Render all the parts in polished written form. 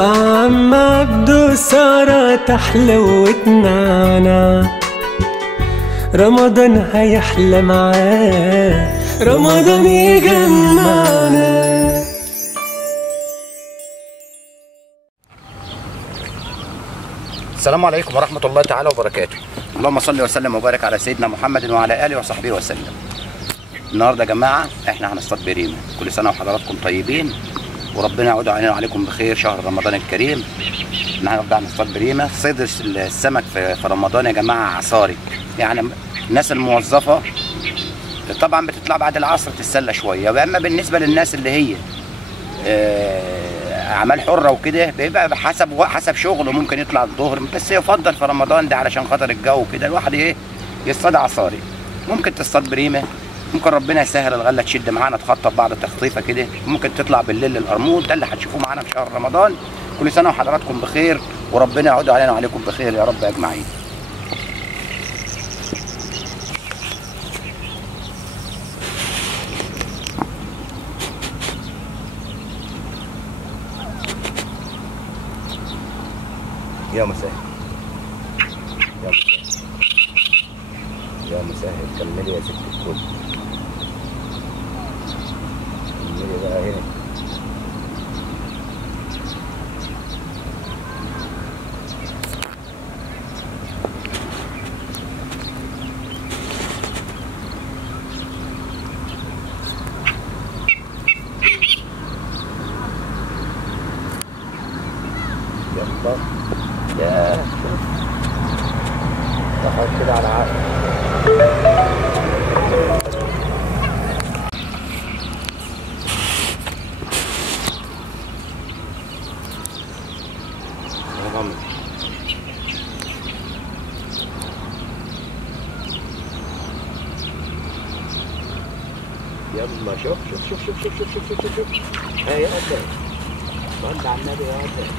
مع عم عبدو صارت حلوتنا، رمضان هيحلى معاه، رمضان يجمعنا. السلام عليكم ورحمة الله تعالى وبركاته. اللهم صل وسلم وبارك على سيدنا محمد وعلى آله وصحبه وسلم. النهارده يا جماعة احنا هنصطاد بريمة. كل سنة وحضراتكم طيبين وربنا يعود علينا وعليكم بخير شهر رمضان الكريم. هنرجع نصطاد بريمة. صيد السمك في رمضان يا جماعة عصاري، يعني الناس الموظفة طبعا بتطلع بعد العصر تتسلى شوية، واما بالنسبة للناس اللي هي اعمال حره وكده بيبقى حسب شغله، ممكن يطلع الظهر، بس يفضل في رمضان ده علشان خاطر الجو كده الواحد يصطاد عصاري. ممكن تصطاد بريمه، ممكن ربنا يسهل الغله تشد معانا تخطف بعض تخطيفه كده، ممكن تطلع بالليل للقرموط. ده اللي هتشوفوه معانا في شهر رمضان. كل سنه وحضراتكم بخير وربنا يعود علينا وعليكم بخير يا رب اجمعين. يا مسهل يا مسهل يا مسهل، كملي يا ست الكل، كملي بقى هنا. يلا يا دخل كده على عقل. يلا شوف شوف شوف شوف شوف شوف شوف شوف شوف. هاي يا قدام، صل على النبي يا قدام،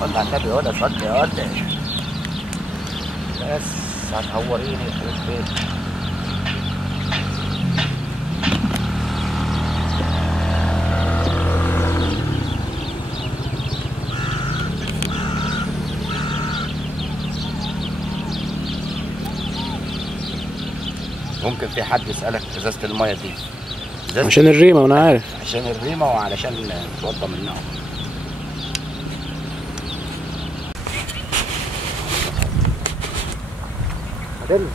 صل على النبي يا ولد، صل يا ولد. بس هتهوريني يخرب بيتك. ممكن في حد يسألك ازازة المية دي عشان الريمة، وانا عارف عشان الريمة وعلشان نتوضى منها. هتنزل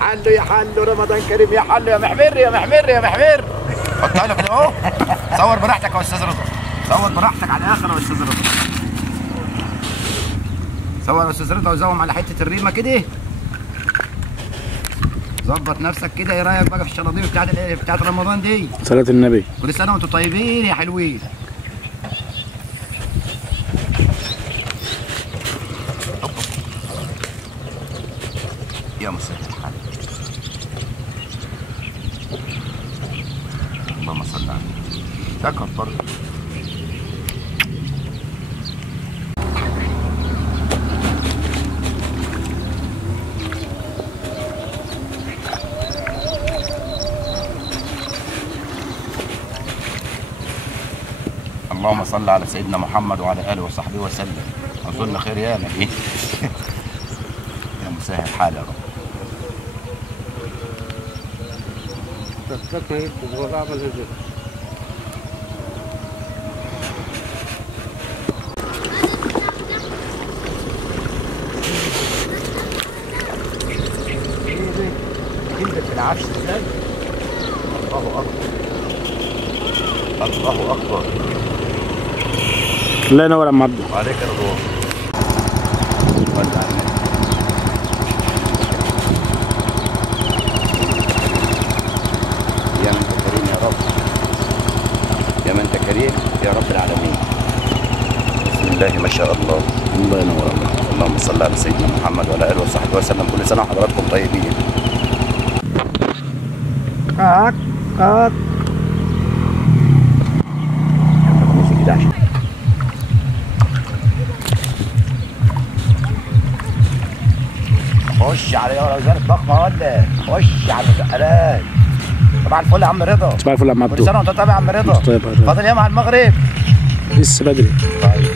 حلو يا حلو، رمضان كريم يا حلو يا محمر يا محمر يا محمر. حطها له كده اهو. صور براحتك يا استاذ رضا، صور براحتك على الاخر يا استاذ رضا. صور يا استاذ رضا وزوم على حته الريمه كده. ظبط نفسك كده. ايه رايك بقى في الشلاضيب بتاعت رمضان دي؟ صلاة النبي. كل سنه وانتم طيبين يا حلوين. يا مسهل الحال. اللهم صل على النبي. تكبر برضه. اللهم صل على سيدنا محمد وعلى اله وصحبه وسلم. اظن خير يا نبي. يا مسهل حال يا رب. تنزل في العفش ازاي؟ الله اكبر، الله اكبر. الله ينور يا عم عبده. وعليك الرضوان. يا من انت كريم يا رب، يا من انت كريم يا رب العالمين. بسم الله ما شاء الله. الله ينور. اللهم صل على سيدنا محمد وعلى اله وصحبه وسلم. كل سنه وحضراتكم طيبين. كاك كاك. خش على يا رجال ضخمه ولا خش على المسقلات. طبعا الفل يا عم رضا. صباح الفل يا عم كل عبدو. سنه وانت طيب يا عم رضا. طيب يا رضا. فاضل ايه مع المغرب؟ لسه بدري. طيب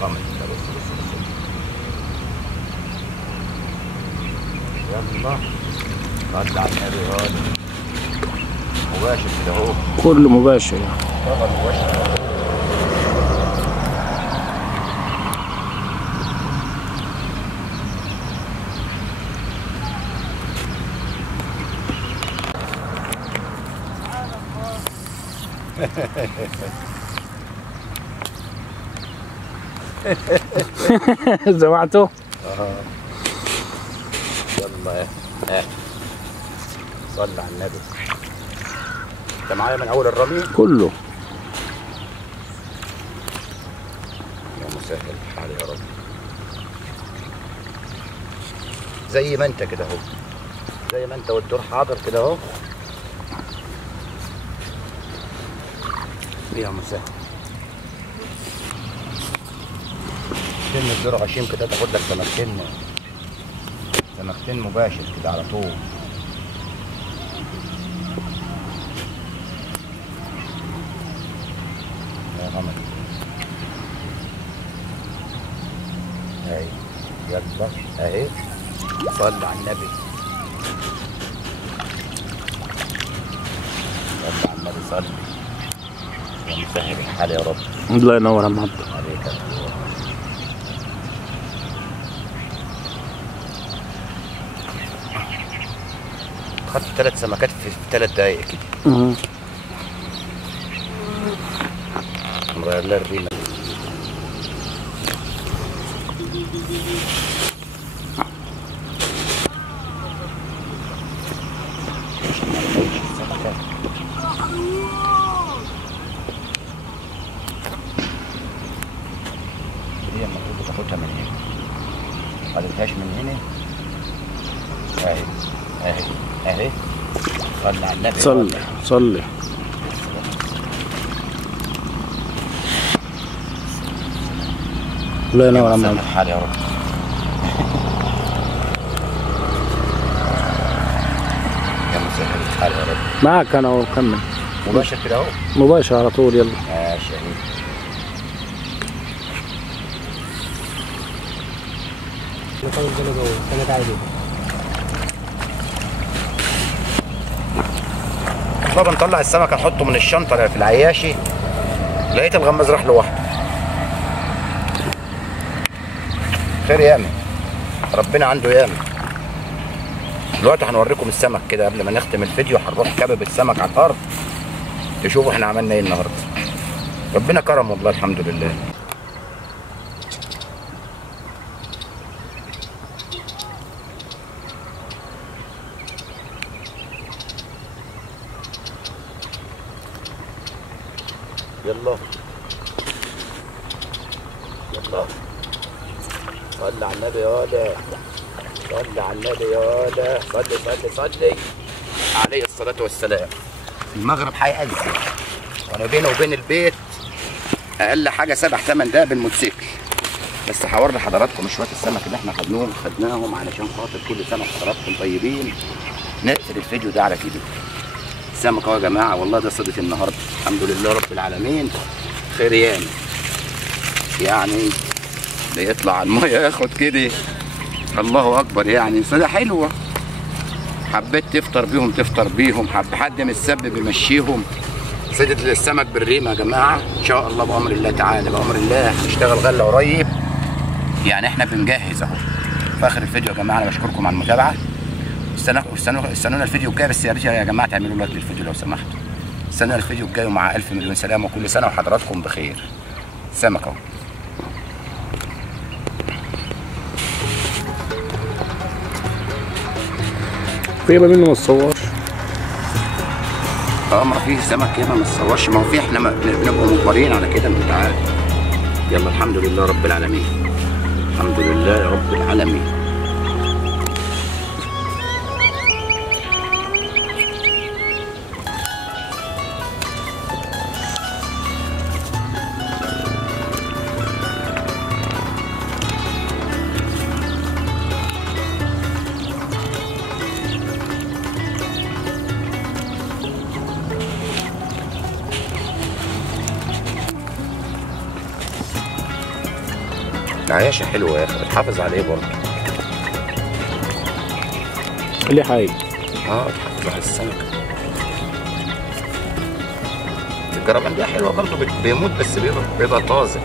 غمض كده. بص يلا صلي على النبي غالي. مباشر كده اهو. كله مباشر يعني. طبعا مباشر. زوعته؟ يلا صلي على النبي. انت معايا من اول الرمي؟ كله. يا مسهل الحال يا رب. زي ما انت كده اهو، زي ما انت والدور حاضر كده اهو. يا مسهل. سن الدور غشيم كده تاخد لك سمكتين مباشر كده على طول. يا غمد اهي. يلا اهي صلي على النبي. صلي على النبي صلي. يا مسهل الحال يا رب. الله ينور يا عم عبدو. عليك يا خدت 3 سمكات في 3 دقايق كده. نغير لها الريمه. هي المفروض تاخدها من هنا، ما خدتهاش من هنا. اهي اهي اهي. صلي على النبي. صلي. الله ينور يا عم عبدو. الحال يا رب. يا مسهل الحال يا رب. معك انا اهو. كمل مباشر كده اهو. مباشر على طول. يلا ماشي اهي. بابا نطلع السمكه نحطه من الشنطه اللي في العياشي، لقيت الغماز راح لوحده. خير ياما، ربنا عنده ياما. دلوقتي هنوريكم السمك كده قبل ما نختم الفيديو. هنروح كبب السمك على الارض تشوفوا احنا عملنا ايه النهارده. ربنا كرم والله الحمد لله. يلا يلا صلي على النبي يا ولا. صلي على النبي يا ولا. صلي عليه الصلاة والسلام. المغرب هيأذن وانا بيني وبين البيت اقل حاجة 7-8 دقايق بالموتوسيكل. بس هوري حضراتكم شوية السمك اللي احنا خدناهم علشان خاطر كل سنة حضراتكم طيبين. نقفل الفيديو ده على كده. السمك اهو يا جماعة، والله ده صيدة النهارده الحمد لله رب العالمين. خير ياما يعني بيطلع على المية ياخد كده. الله اكبر يعني. صيدة حلوة، حبيت تفطر بيهم تفطر بيهم، حد من السب بيمشيهم. صيدة السمك بالريمة يا جماعة ان شاء الله بأمر الله تعالى. بأمر الله هنشتغل غلة قريب يعني احنا بنجهز اهو. في اخر الفيديو يا جماعه انا بشكركم على المتابعه. استنونا الفيديو الجاي، بس يا ريت يا جماعه تعملوا لايك للفيديو لو سمحتوا. استنونا الفيديو الجاي، ومع الف مليون سلامه، وكل سنه وحضراتكم بخير. سمك اهو. في منه ما تصورش. ما في سمك كده ما تصورش، ما هو في احنا بنبقى مجبرين على كده انت عارف. يلا الحمد لله رب العالمين. الحمد لله يا رب العالمين. عياشة حلوة يا اخي، بتحافظ عليه برضه. اللي حي. بتحافظ على السمكة. الجربان دي حلوة برضه، بيموت بس بيبقى طازة.